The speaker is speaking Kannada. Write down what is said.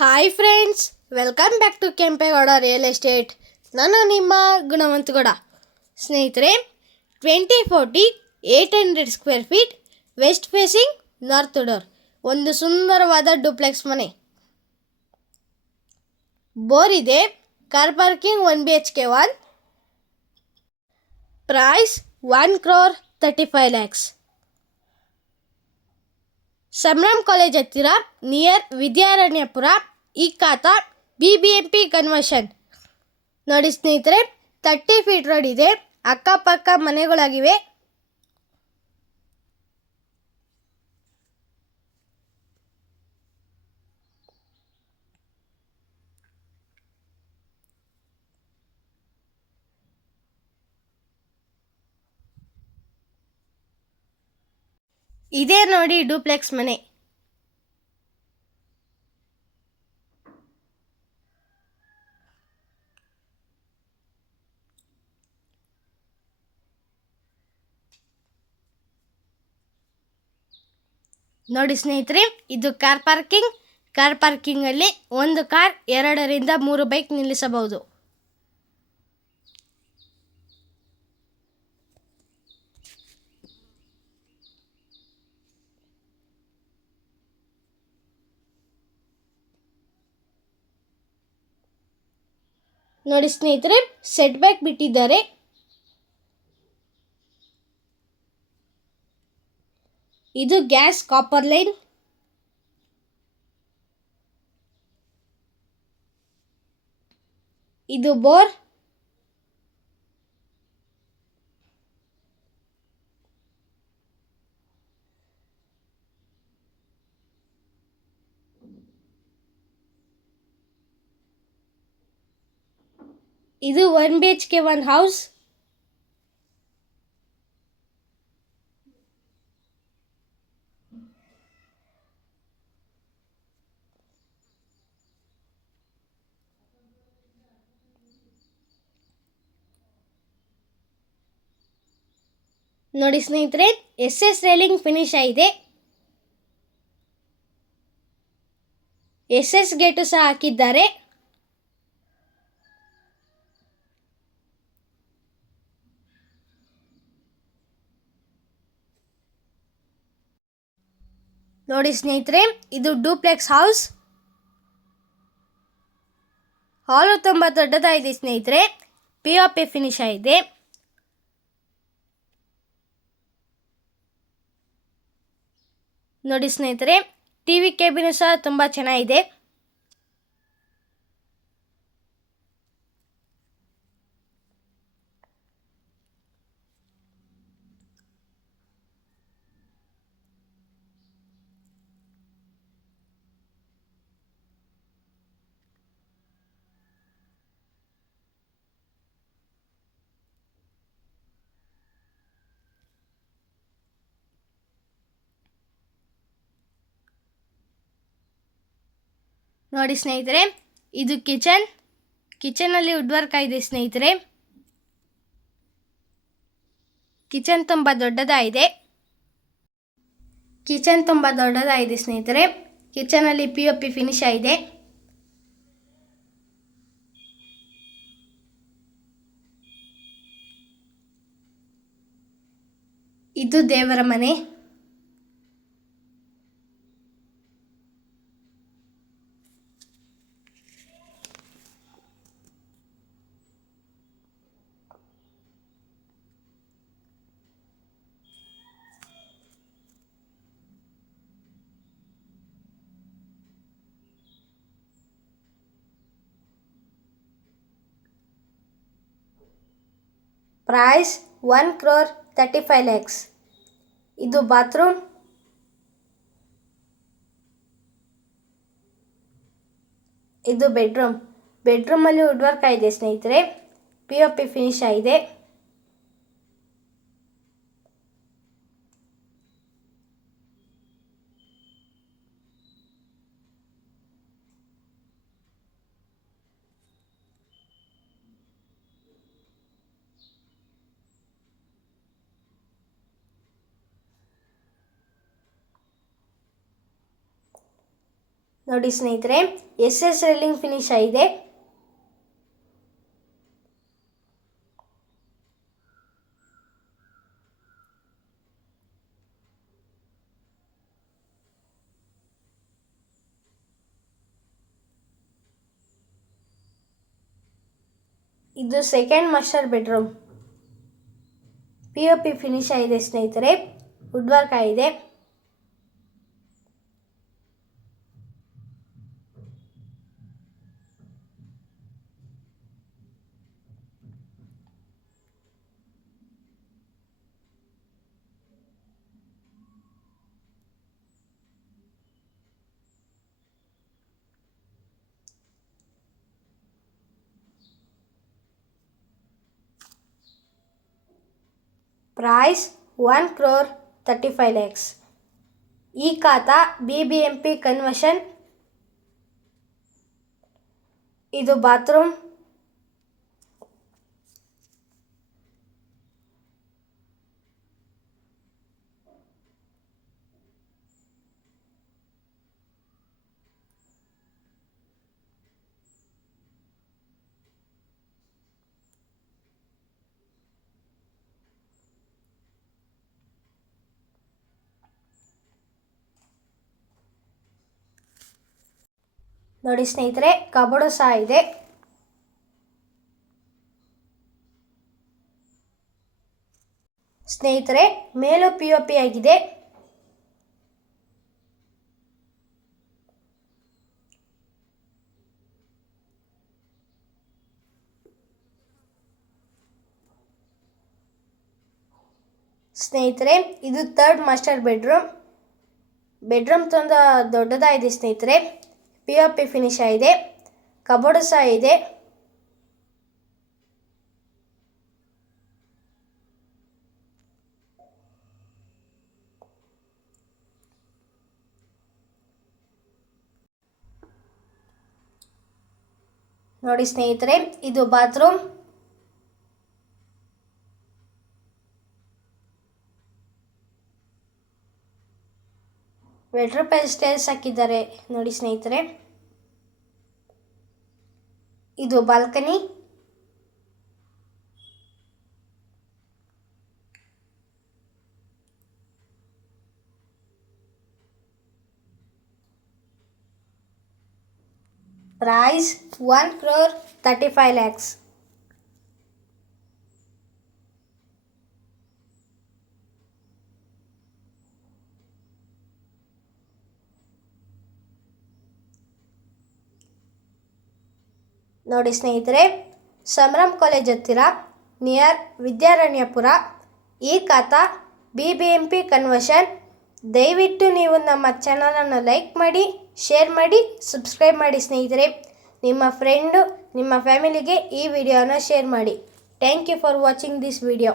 Hi friends welcome back to Kempegowda real estate ನಾನು ನಿಮ್ಮ ಗುಣವಂತಗೌಡ ಸ್ನೇಹಿತರೆ twenty forty eight hundred square feet west facing north door ಒಂದು ಸುಂದರವಾದ ಡುಪ್ಲೆಕ್ಸ್ ಮನೆ ಬೋರ್ ಇದೆ car parking one B H K one price one crore thirty five lakhs Sambhram college ಹತ್ತಿರ near Vidyaranyapura E khata B B M P conversion ನೋಡಿ ಸ್ನೇಹಿತರೆ ತರ್ಟಿ ಫೀಟ್ ರೋಡ್ ಇದೆ, ಅಕ್ಕಪಕ್ಕ ಮನೆಗಳಾಗಿವೆ. ಇದೇ ನೋಡಿ ಡೂಪ್ಲೆಕ್ಸ್ ಮನೆ. ನೋಡಿ ಸ್ನೇಹಿತರೆ, ಇದು ಕಾರ್ ಪಾರ್ಕಿಂಗ್. ಕಾರ್ ಪಾರ್ಕಿಂಗಲ್ಲಿ ಒಂದು ಕಾರ್ ಎರಡರಿಂದ ಮೂರು ಬೈಕ್ ನಿಲ್ಲಿಸಬಹುದು. ನೋಡಿ ಸ್ನೇಹಿತರೆ ಸೆಟ್ ಬ್ಯಾಕ್ ಬಿಟ್ಟಿದ್ದಾರೆ. ಇದು ಗ್ಯಾಸ್ ಕಾಪರ್ ಲೈನ್ ಇದು ಬೋರ್ ಇದು one B H K one house ನೋಡಿ ಸ್ನೇಹಿತರೆ ಎಸ್ ಎಸ್ ರೇಲಿಂಗ್ ಫಿನಿಶ್ ಆಗಿದೆ. ಎಸ್ ಎಸ್ ಗೇಟು ಸಹ ಹಾಕಿದ್ದಾರೆ. ನೋಡಿ ಸ್ನೇಹಿತರೆ, ಇದು ಡೂಪ್ಲೆಕ್ಸ್ ಹೌಸ್ ಹಾಲು ತುಂಬ ದೊಡ್ಡದಾಗಿದೆ ಸ್ನೇಹಿತರೆ. ಪಿ ಪಿ ಫಿನಿಶ್ ಆಗಿದೆ. ನೋಡಿ ಸ್ನೇಹಿತರೆ ಟಿ ವಿ ಕೇಬಿನೂ ಸಹ ತುಂಬ ಚೆನ್ನಾಗಿದೆ. ನೋಡಿ ಸ್ನೇಹಿತರೆ, ಇದು ಕಿಚನ್. ಕಿಚನಲ್ಲಿ ವುಡ್ ವರ್ಕ್ ಆಗಿದೆ ಸ್ನೇಹಿತರೆ. ಕಿಚನ್ ತುಂಬ ದೊಡ್ಡದಾಗಿದೆ. ಕಿಚನ್ ತುಂಬ ದೊಡ್ಡದಾಗಿದೆ ಸ್ನೇಹಿತರೆ. ಕಿಚನಲ್ಲಿ ಪಿ ಒ ಪಿ ಫಿನಿಶ್ ಆಗಿದೆ. ಇದು ದೇವರ ಮನೆ. Price one crore thirty five lakhs ಇದು ಬಾತ್ರೂಮ್ ಇದು ಬೆಡ್ರೂಮ್ ಬೆಡ್ರೂಮಲ್ಲಿ ವುಡ್ ವರ್ಕ್ ಆಗಿದೆ ಸ್ನೇಹಿತರೆ. ಪಿ ಒ ಪಿ ಫಿನಿಶ್ ಆಗಿದೆ. ನೋಡಿ ಸ್ನೇಹಿತರೆ, ಎಸ್ ಎಸ್ ರೈಲಿಂಗ್ ಫಿನಿಶ್ ಆಗಿದೆ. ಇದು second master bedroom P O P finish ಆಗಿದೆ ಸ್ನೇಹಿತರೆ. ವುಡ್ ವರ್ಕ್ ಆಗಿದೆ. Price one crore thirty five lakhs E khata B B M P conversion ಇದು ಬಾತ್ರೂಮ್ ನೋಡಿ ಸ್ನೇಹಿತರೆ, ಕಬಡು ಸಹ ಇದೆ. ಸ್ನೇಹಿತರೆ, ಮೇಲು ಪಿ ಒ ಪಿ ಆಗಿದೆ. ಸ್ನೇಹಿತರೆ, ಇದು ಥರ್ಡ್ ಮಾಸ್ಟರ್ ಬೆಡ್ರೂಮ್ ಬೆಡ್ರೂಮ್ ತುಂಬ ದೊಡ್ಡದಾಗಿದೆ ಸ್ನೇಹಿತರೆ. ಪಿ ಒ ಪಿ ಫಿನಿಶ ಇದೆ ಕಬೋರ್ಡ್ ಸಹ ಇದೆ. ನೋಡಿ ಸ್ನೇಹಿತರೆ ಇದು ಬಾತ್ರೂಮ್ ವೆಟ್ರೋಪೈಲ್ ಸ್ಟೇರ್ಸ್ ಹಾಕಿದ್ದಾರೆ ನೋಡಿ ಸ್ನೇಹಿತರೆ. ಇದು balcony. Price one crore thirty five lakhs. ನೋಡಿ ಸ್ನೇಹಿತರೆ, ಸಂಭ್ರಮ್ ಕಾಲೇಜ್ ಹತ್ತಿರ, near Vidyaranyapura, E khata B B M P conversion ದಯವಿಟ್ಟು ನೀವು ನಮ್ಮ ಚಾನಲನ್ನು ಲೈಕ್ ಮಾಡಿ ಶೇರ್ ಮಾಡಿ ಸಬ್ಸ್ಕ್ರೈಬ್ ಮಾಡಿ ಸ್ನೇಹಿತರೆ. ನಿಮ್ಮ ಫ್ರೆಂಡು ನಿಮ್ಮ ಫ್ಯಾಮಿಲಿಗೆ ಈ ವಿಡಿಯೋನ ಶೇರ್ ಮಾಡಿ. Thank you for watching this video